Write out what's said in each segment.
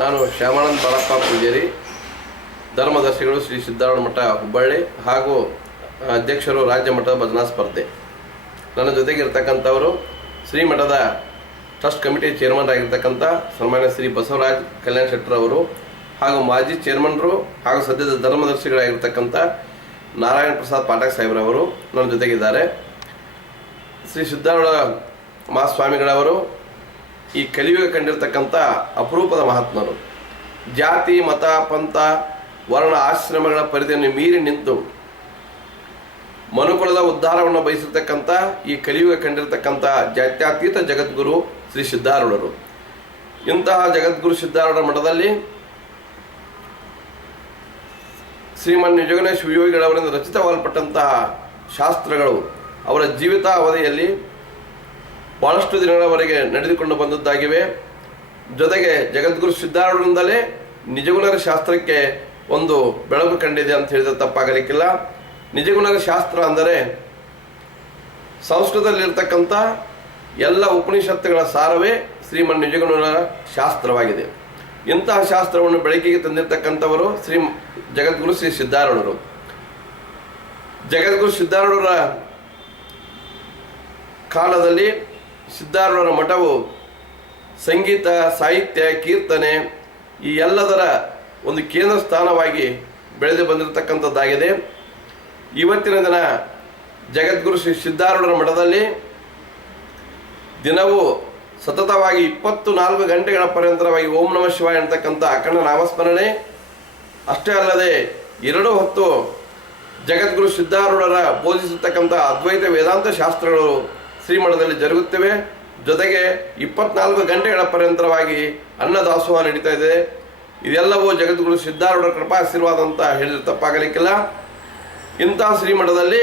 ನಾನು ಶ್ಯಾಮಾನಂದ ಬಾಳಪ್ಪ ಪೂಜಾರಿ, ಧರ್ಮದರ್ಶಿಗಳು ಶ್ರೀ ಸಿದ್ದಾರೂಢ ಮಠ ಹುಬ್ಬಳ್ಳಿ ಹಾಗೂ ಅಧ್ಯಕ್ಷರು ರಾಜ್ಯ ಮಟ್ಟದ ಭಜನಾ ಸ್ಪರ್ಧೆ. ನನ್ನ ಜೊತೆಗಿರ್ತಕ್ಕಂಥವರು ಶ್ರೀಮಠದ ಟ್ರಸ್ಟ್ ಕಮಿಟಿ ಚೇರ್ಮನ್ ಆಗಿರ್ತಕ್ಕಂಥ ಸನ್ಮಾನ್ಯ ಶ್ರೀ ಬಸವರಾಜ್ ಕಲ್ಯಾಣ ಶೆಟ್ಟರ್ ಅವರು ಹಾಗೂ ಮಾಜಿ ಚೇರ್ಮನ್ರು ಹಾಗೂ ಸದ್ಯದ ಧರ್ಮದರ್ಶಿಗಳಾಗಿರ್ತಕ್ಕಂಥ ನಾರಾಯಣ ಪ್ರಸಾದ್ ಪಾಠಕ್ ಸಾಹೇಬ್ರವರು ನನ್ನ ಜೊತೆಗಿದ್ದಾರೆ. ಶ್ರೀ ಸಿದ್ದಾರೂಢ ಮಹಾಸ್ವಾಮಿಗಳವರು ಈ ಕಲಿಯುಗ ಕಂಡಿರ್ತಕ್ಕಂಥ ಅಪರೂಪದ ಮಹಾತ್ಮರು. ಜಾತಿ, ಮತ, ಪಂಥ, ವರ್ಣ, ಆಶ್ರಮಗಳ ಪರಿಧಿಯನ್ನು ಮೀರಿ ನಿಂತು ಮನುಕುಲದ ಉದ್ಧಾರವನ್ನು ಬಯಸಿರ್ತಕ್ಕಂಥ ಈ ಕಲಿಯುಗ ಕಂಡಿರ್ತಕ್ಕಂಥ ಜಾತ್ಯತೀತ ಜಗದ್ಗುರು ಶ್ರೀ ಸಿದ್ದಾರೂಢರು. ಇಂತಹ ಜಗದ್ಗುರು ಸಿದ್ದಾರೂಢ ಮಠದಲ್ಲಿ ಶ್ರೀಮನ್ ನಿಜಗಣೇಶ ವಿಯೋಗಿಗಳವರಿಂದ ರಚಿತವಾಲ್ಪಟ್ಟಂತಹ ಶಾಸ್ತ್ರಗಳು ಅವರ ಜೀವಿತ ಅವಧಿಯಲ್ಲಿ ಬಹಳಷ್ಟು ದಿನಗಳವರೆಗೆ ನಡೆದುಕೊಂಡು ಬಂದದ್ದಾಗಿವೆ. ಜೊತೆಗೆ ಜಗದ್ಗುರು ಸಿದ್ದಾರೂಢರಿಂದಲೇ ನಿಜಗುಣರ ಶಾಸ್ತ್ರಕ್ಕೆ ಒಂದು ಬೆಳಕು ಕಂಡಿದೆ ಅಂತ ಹೇಳಿದ್ರೆ ತಪ್ಪಾಗಲಿಕ್ಕಿಲ್ಲ. ನಿಜಗುಣರ ಶಾಸ್ತ್ರ ಅಂದರೆ ಸಂಸ್ಕೃತದಲ್ಲಿರ್ತಕ್ಕಂಥ ಎಲ್ಲ ಉಪನಿಷತ್ತುಗಳ ಸಾರವೇ ಶ್ರೀಮನ್ ನಿಜಗುಣರ ಶಾಸ್ತ್ರವಾಗಿದೆ. ಇಂತಹ ಶಾಸ್ತ್ರವನ್ನು ಬೆಳಕಿಗೆ ತಂದಿರತಕ್ಕಂಥವರು ಜಗದ್ಗುರು ಶ್ರೀ ಸಿದ್ದಾರೂಢರು. ಜಗದ್ಗುರು ಸಿದ್ದಾರೂಢರ ಕಾಲದಲ್ಲಿ ಸಿದ್ದಾರೂಢರ ಮಠವು ಸಂಗೀತ, ಸಾಹಿತ್ಯ, ಕೀರ್ತನೆ ಈ ಎಲ್ಲದರ ಒಂದು ಕೇಂದ್ರ ಸ್ಥಾನವಾಗಿ ಬೆಳೆದು ಬಂದಿರತಕ್ಕಂಥದ್ದಾಗಿದೆ. ಇವತ್ತಿನ ದಿನ ಜಗದ್ಗುರು ಶ್ರೀ ಸಿದ್ದಾರೂಢರ ಮಠದಲ್ಲಿ ದಿನವೂ ಸತತವಾಗಿ 24 ಗಂಟೆಗಳ ಪರ್ಯಂತರವಾಗಿ ಓಂ ನಮಃ ಶಿವಾಯ ಅಂತಕ್ಕಂಥ ಅಖಂಡ ನಾಮಸ್ಮರಣೆ, ಅಷ್ಟೇ ಅಲ್ಲದೆ 2 ಹೊತ್ತು ಜಗದ್ಗುರು ಸಿದ್ದಾರೂಢರ ಬೋಧಿಸಿರ್ತಕ್ಕಂಥ ಅದ್ವೈತ ವೇದಾಂತ ಶಾಸ್ತ್ರಗಳು ಶ್ರೀಮಠದಲ್ಲಿ ಜರುಗುತ್ತವೆ. ಜೊತೆಗೆ 24 ಗಂಟೆಗಳ ಪರ್ಯಂತರವಾಗಿ ಅನ್ನದಾಸೋಹ ನಡೀತಾ ಇದೆ. ಇದೆಲ್ಲವೂ ಜಗದ್ಗುರು ಸಿದ್ದಾರೂಢರ ಕೃಪಾ ಆಶೀರ್ವಾದ ಅಂತ ಹೇಳಿದ್ರೆ ತಪ್ಪಾಗಲಿಕ್ಕಿಲ್ಲ. ಇಂತಹ ಶ್ರೀಮಠದಲ್ಲಿ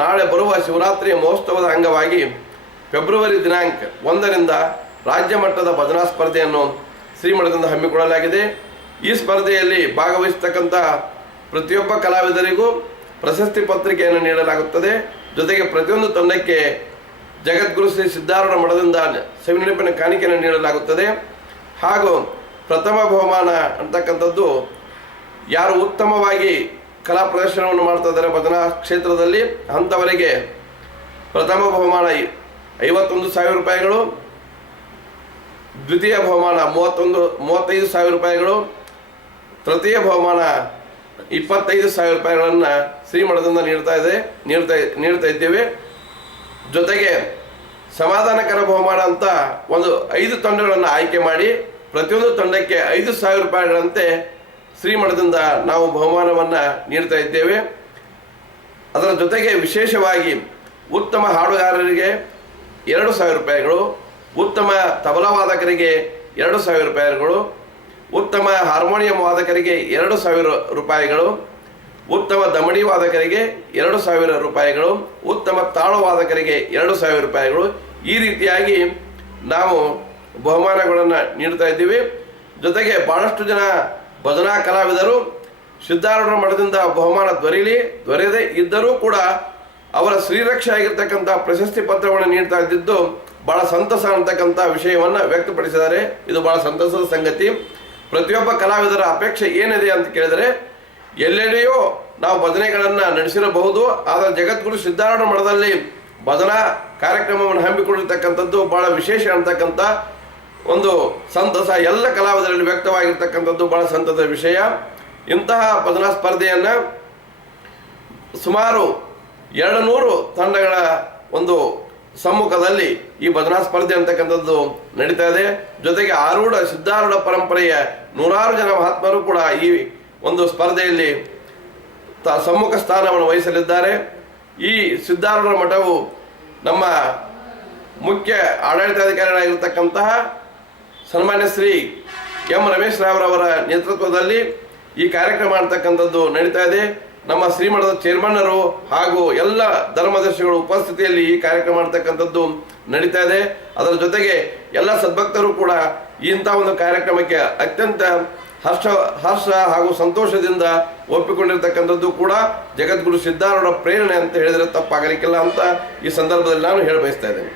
ನಾಳೆ ಬರುವ ಶಿವರಾತ್ರಿಯ ಮಹೋತ್ಸವದ ಅಂಗವಾಗಿ ಫೆಬ್ರವರಿ ದಿನಾಂಕ 1ರಿಂದ ರಾಜ್ಯ ಮಟ್ಟದ ಭಜನಾ ಸ್ಪರ್ಧೆಯನ್ನು ಶ್ರೀಮಠದಿಂದ ಹಮ್ಮಿಕೊಳ್ಳಲಾಗಿದೆ. ಈ ಸ್ಪರ್ಧೆಯಲ್ಲಿ ಭಾಗವಹಿಸತಕ್ಕಂಥ ಪ್ರತಿಯೊಬ್ಬ ಕಲಾವಿದರಿಗೂ ಪ್ರಶಸ್ತಿ ಪತ್ರಿಕೆಯನ್ನು ನೀಡಲಾಗುತ್ತದೆ. ಜೊತೆಗೆ ಪ್ರತಿಯೊಂದು ತಂಡಕ್ಕೆ ಜಗದ್ಗುರು ಶ್ರೀ ಸಿದ್ದಾರೂಢ ಮಠದಿಂದ ಸವಿನೆನಪಿನ ಕಾಣಿಕೆಯನ್ನು ನೀಡಲಾಗುತ್ತದೆ. ಹಾಗೂ ಪ್ರಥಮ ಬಹುಮಾನ ಅಂತಕ್ಕಂಥದ್ದು ಯಾರು ಉತ್ತಮವಾಗಿ ಕಲಾ ಪ್ರದರ್ಶನವನ್ನು ಮಾಡ್ತಾ ಇದ್ದಾರೆ ಭಜನಾ ಕ್ಷೇತ್ರದಲ್ಲಿ ಅಂಥವರಿಗೆ ಪ್ರಥಮ ಬಹುಮಾನ 51,000 ರೂಪಾಯಿಗಳು, ದ್ವಿತೀಯ ಬಹುಮಾನ 35,000 ರೂಪಾಯಿಗಳು, ತೃತೀಯ ಬಹುಮಾನ 25,000 ರೂಪಾಯಿಗಳನ್ನು ಶ್ರೀಮಠದಿಂದ ನೀಡ್ತಾ ಇದ್ದೇವೆ. ಜೊತೆಗೆ ಸಮಾಧಾನಕರ ಬಹುಮಾನ ಅಂತ ಒಂದು 5 ತಂಡಗಳನ್ನು ಆಯ್ಕೆ ಮಾಡಿ ಪ್ರತಿಯೊಂದು ತಂಡಕ್ಕೆ 5,000 ರೂಪಾಯಿಗಳಂತೆ ಶ್ರೀಮಠದಿಂದ ನಾವು ಬಹುಮಾನವನ್ನು ನೀಡ್ತಾ ಇದ್ದೇವೆ. ಅದರ ಜೊತೆಗೆ ವಿಶೇಷವಾಗಿ ಉತ್ತಮ ಹಾಡುಗಾರರಿಗೆ 2,000 ರೂಪಾಯಿಗಳು, ಉತ್ತಮ ತಬಲಾ ವಾದಕರಿಗೆ 2,000 ರೂಪಾಯಿಗಳು, ಉತ್ತಮ ಹಾರ್ಮೋನಿಯಂ ವಾದಕರಿಗೆ 2,000 ರೂಪಾಯಿಗಳು, ಉತ್ತಮ ದಮಡಿ ವಾದಕರಿಗೆ 2,000 ರೂಪಾಯಿಗಳು, ಉತ್ತಮ ತಾಳು ವಾದಕರಿಗೆ 2,000 ರೂಪಾಯಿಗಳು. ಈ ರೀತಿಯಾಗಿ ನಾವು ಬಹುಮಾನಗಳನ್ನು ನೀಡ್ತಾ ಇದ್ದೀವಿ. ಜೊತೆಗೆ ಬಹಳಷ್ಟು ಜನ ಭಜನಾ ಕಲಾವಿದರು ಸಿದ್ದಾರೂಢರ ಮಠದಿಂದ ಬಹುಮಾನ ದೊರೆಯದೇ ಇದ್ದರೂ ಕೂಡ ಅವರ ಶ್ರೀರಕ್ಷೆ ಆಗಿರ್ತಕ್ಕಂಥ ಪ್ರಶಸ್ತಿ ಪತ್ರವನ್ನು ನೀಡ್ತಾ ಇದ್ದಿದ್ದು ಬಹಳ ಸಂತಸ ಅಂತಕ್ಕಂಥ ವಿಷಯವನ್ನು ವ್ಯಕ್ತಪಡಿಸಿದ್ದಾರೆ. ಇದು ಬಹಳ ಸಂತಸದ ಸಂಗತಿ. ಪ್ರತಿಯೊಬ್ಬ ಕಲಾವಿದರ ಅಪೇಕ್ಷೆ ಏನಿದೆ ಅಂತ ಕೇಳಿದರೆ ಎಲ್ಲೆಡೆಯೂ ನಾವು ಭಜನೆಗಳನ್ನು ನಡೆಸಿರಬಹುದು, ಆದರೆ ಜಗದ್ಗುರು ಸಿದ್ದಾರೂಢ ಮಠದಲ್ಲಿ ಭಜನಾ ಕಾರ್ಯಕ್ರಮವನ್ನು ಹಮ್ಮಿಕೊಂಡಿರ್ತಕ್ಕಂಥದ್ದು ಬಹಳ ವಿಶೇಷ ಅಂತಕ್ಕಂಥ ಒಂದು ಸಂತಸ ಎಲ್ಲ ಕಲಾವಿದರಲ್ಲಿ ವ್ಯಕ್ತವಾಗಿರ್ತಕ್ಕಂಥದ್ದು ಬಹಳ ಸಂತಸದ ವಿಷಯ. ಇಂತಹ ಭಜನಾ ಸ್ಪರ್ಧೆಯನ್ನು ಸುಮಾರು 200 ತಂಡಗಳ ಒಂದು ಸಮ್ಮುಖದಲ್ಲಿ ಈ ಭಜನಾ ಸ್ಪರ್ಧೆ ಅಂತಕ್ಕಂಥದ್ದು ನಡೀತಾ ಇದೆ. ಜೊತೆಗೆ ಸಿದ್ದಾರೂಢ ಪರಂಪರೆಯ 100 ಜನ ಮಹಾತ್ಮರು ಕೂಡ ಈ ಒಂದು ಸ್ಪರ್ಧೆಯಲ್ಲಿ ಸಮ್ಮುಖ ಸ್ಥಾನವನ್ನು ವಹಿಸಲಿದ್ದಾರೆ. ಈ ಸಿದ್ದಾರೂಢ ಮಠವು ನಮ್ಮ ಮುಖ್ಯ ಆಡಳಿತಾಧಿಕಾರಿಗಳಾಗಿರ್ತಕ್ಕಂತಹ ಸನ್ಮಾನ್ಯ ಶ್ರೀ ಎಂ ರಮೇಶ್ ರಾವ್ರವರ ನೇತೃತ್ವದಲ್ಲಿ ಈ ಕಾರ್ಯಕ್ರಮ ಅಂತಕ್ಕಂಥದ್ದು ನಡೀತಾ ಇದೆ. ನಮ್ಮ ಶ್ರೀಮಠದ ಚೇರ್ಮನ್ನರು ಹಾಗೂ ಎಲ್ಲ ಧರ್ಮದರ್ಶಿಗಳ ಉಪಸ್ಥಿತಿಯಲ್ಲಿ ಈ ಕಾರ್ಯಕ್ರಮ ಅಂತಕ್ಕಂಥದ್ದು ನಡೀತಾ ಇದೆ. ಅದರ ಜೊತೆಗೆ ಎಲ್ಲ ಸದ್ಭಕ್ತರು ಕೂಡ ಇಂಥ ಒಂದು ಕಾರ್ಯಕ್ರಮಕ್ಕೆ ಅತ್ಯಂತ ಹರ್ಷ ಹಾಗೂ ಸಂತೋಷದಿಂದ ಒಪ್ಪಿಕೊಂಡಿರ್ತಕ್ಕಂಥದ್ದು ಕೂಡ ಜಗದ್ಗುರು ಸಿದ್ದಾರೂಢ ಪ್ರೇರಣೆ ಅಂತ ಹೇಳಿದರೆ ತಪ್ಪಾಗಲಿಕ್ಕಿಲ್ಲ ಅಂತ ಈ ಸಂದರ್ಭದಲ್ಲಿ ನಾನು ಹೇಳ ಬಯಸ್ತಾ ಇದ್ದೇನೆ.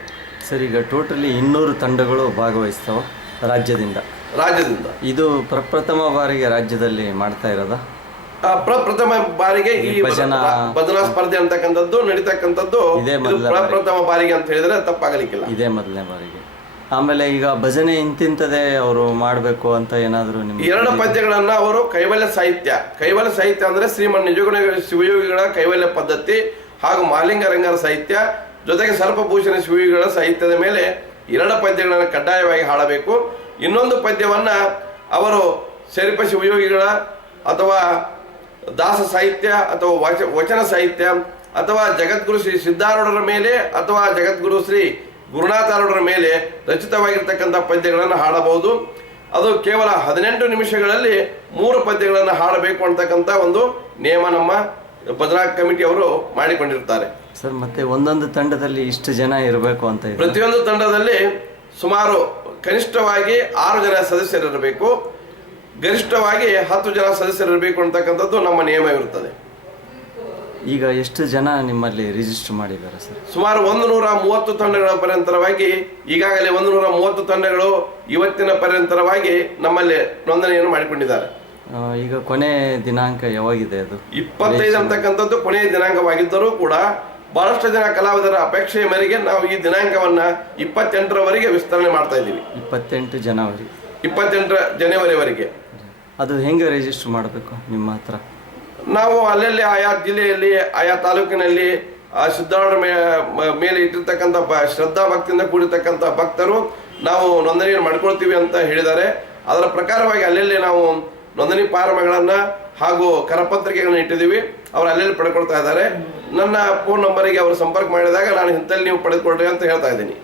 ಸರ್, ಈಗ ಟೋಟಲಿ 200 ತಂಡಗಳು ಭಾಗವಹಿಸ್ತಾವೆ ರಾಜ್ಯದಿಂದ. ರಾಜ್ಯದಿಂದ. ಇದು ಪ್ರಪ್ರಥಮ ಬಾರಿಗೆ ರಾಜ್ಯದಲ್ಲಿ ಮಾಡ್ತಾ ಇರೋದಾ? ಪ್ರಪ್ರಥಮ ಬಾರಿಗೆ ಈ ಭಜನಾ ಸ್ಪರ್ಧೆ ಅಂತಕ್ಕಂಥದ್ದು ನಡೀತಕ್ಕಂಥದ್ದು ಪ್ರಪ್ರಥಮ ಬಾರಿಗೆ ಅಂತ ಹೇಳಿದ್ರೆ ತಪ್ಪಾಗಲಿಕ್ಕಿಲ್ಲ. ಇದೇ ಮೊದಲನೇ ಬಾರಿಗೆ. ಆಮೇಲೆ ಈಗ ಭಜನೆ ಇಂತಿಂತದೇ ಅವರು ಮಾಡಬೇಕು ಅಂತ ಏನಾದ್ರು ಎರಡು ಪದ್ಯಗಳನ್ನ ಅವರು ಕೈವಲ್ಯ ಸಾಹಿತ್ಯ ಅಂದ್ರೆ ಶ್ರೀಮನ್ ನಿಜಗುಣ ಶಿವಯೋಗಿಗಳ ಕೈವಲ್ಯ ಪದ್ಧತಿ ಹಾಗೂ ಮಹಾಲಿಂಗರಂಗರ ಸಾಹಿತ್ಯ ಜೊತೆಗೆ ಸರ್ಪಭೂಷಣ ಶಿವಯೋಗಿಗಳ ಸಾಹಿತ್ಯದ ಮೇಲೆ ಎರಡು ಪದ್ಯಗಳನ್ನು ಕಡ್ಡಾಯವಾಗಿ ಹಾಡಬೇಕು. ಇನ್ನೊಂದು ಪದ್ಯವನ್ನ ಅವರು ಶರೀಫ ಶಿವಯೋಗಿಗಳ ಅಥವಾ ದಾಸ ಸಾಹಿತ್ಯ ಅಥವಾ ವಚನ ಸಾಹಿತ್ಯ ಅಥವಾ ಜಗದ್ಗುರು ಶ್ರೀ ಸಿದ್ಧಾರೂಢರ ಮೇಲೆ ಅಥವಾ ಜಗದ್ಗುರು ಶ್ರೀ ಗುರುನಾಥಾರೂಢರ ಮೇಲೆ ರಚಿತವಾಗಿರ್ತಕ್ಕಂಥ ಪದ್ಯಗಳನ್ನು ಹಾಡಬಹುದು. ಅದು ಕೇವಲ 18 ನಿಮಿಷಗಳಲ್ಲಿ 3 ಪದ್ಯಗಳನ್ನು ಹಾಡಬೇಕು ಅಂತಕ್ಕಂಥ ಒಂದು ನಿಯಮ ನಮ್ಮ ಭಜನಾ ಕಮಿಟಿ ಅವರು ಮಾಡಿಕೊಂಡಿರ್ತಾರೆ. ಸರ್, ಮತ್ತೆ ಒಂದೊಂದು ತಂಡದಲ್ಲಿ ಇಷ್ಟು ಜನ ಇರಬೇಕು ಅಂತ ಇದೆ? ಪ್ರತಿಯೊಂದು ತಂಡದಲ್ಲಿ ಸುಮಾರು ಕನಿಷ್ಠವಾಗಿ 6 ಜನ ಸದಸ್ಯರಿರಬೇಕು, ಗರಿಷ್ಠವಾಗಿ 10 ಜನ ಸದಸ್ಯರಿರಬೇಕು ಅಂತಕ್ಕಂಥದ್ದು ನಮ್ಮ ನಿಯಮ ಇರುತ್ತದೆ. ಈಗ ಎಷ್ಟು ಜನ ನಿಮ್ಮಲ್ಲಿ ರಿಜಿಸ್ಟರ್ ಮಾಡಿದ್ದಾರೆ ಸರ್? ಸುಮಾರು 130 ತಂಡಗಳ ಪರ್ಯಂತರವಾಗಿ ಈಗಾಗಲೇ 130 ತಂಡಗಳು ಇವತ್ತಿನ ಪರ್ಯಂತರವಾಗಿ ನಮ್ಮಲ್ಲಿ ನೋಂದಣಿಯನ್ನು ಮಾಡಿಕೊಂಡಿದ್ದಾರೆ. ಈಗ ಕೊನೆ ದಿನಾಂಕ ಯಾವಾಗಿದೆ? ಅದು 25 ಅಂತಕ್ಕಂಥದ್ದು ಕೊನೆಯ ದಿನಾಂಕವಾಗಿದ್ದರೂ ಕೂಡ ಬಹಳಷ್ಟು ಜನ ಕಲಾವಿದರ ಅಪೇಕ್ಷೆಯ ಮೇರೆಗೆ ನಾವು ಈ ದಿನಾಂಕವನ್ನ 28ರವರೆಗೆ ವಿಸ್ತರಣೆ ಮಾಡ್ತಾ ಇದ್ದೀವಿ. 28 ಜನವರಿವರೆಗೆ. ಅದು ಹೆಂಗೆ ರಿಜಿಸ್ಟರ್ ಮಾಡಬೇಕು ನಿಮ್ಮ ಹತ್ರ? ನಾವು ಅಲ್ಲಲ್ಲಿ ಆಯಾ ಜಿಲ್ಲೆಯಲ್ಲಿ ಆಯಾ ತಾಲೂಕಿನಲ್ಲಿ ಸಿದ್ಧಾರೂಢರ ಮೇಲೆ ಇಟ್ಟಿರ್ತಕ್ಕಂಥ ಶ್ರದ್ಧಾ ಭಕ್ತಿಯಿಂದ ಕೂಡಿರ್ತಕ್ಕಂಥ ಭಕ್ತರು ನಾವು ನೋಂದಣಿಯನ್ನು ಮಾಡ್ಕೊಳ್ತೀವಿ ಅಂತ ಹೇಳಿದ್ದಾರೆ. ಅದರ ಪ್ರಕಾರವಾಗಿ ಅಲ್ಲಲ್ಲಿ ನಾವು ನೋಂದಣಿ ಫಾರ್ಮ್ಗಳನ್ನ ಹಾಗೂ ಕರಪತ್ರಿಕೆಗಳನ್ನ ಇಟ್ಟಿದ್ದೀವಿ. ಅವರು ಅಲ್ಲೆಲ್ಲಿ ಪಡ್ಕೊಳ್ತಾ ಇದ್ದಾರೆ. ನನ್ನ ಫೋನ್ ನಂಬರಿಗೆ ಅವರು ಸಂಪರ್ಕ ಮಾಡಿದಾಗ ನಾನು ಇಂಥಲ್ಲಿ ನೀವು ಪಡೆದುಕೊಳ್ರಿ ಅಂತ ಹೇಳ್ತಾ ಇದ್ದೀನಿ.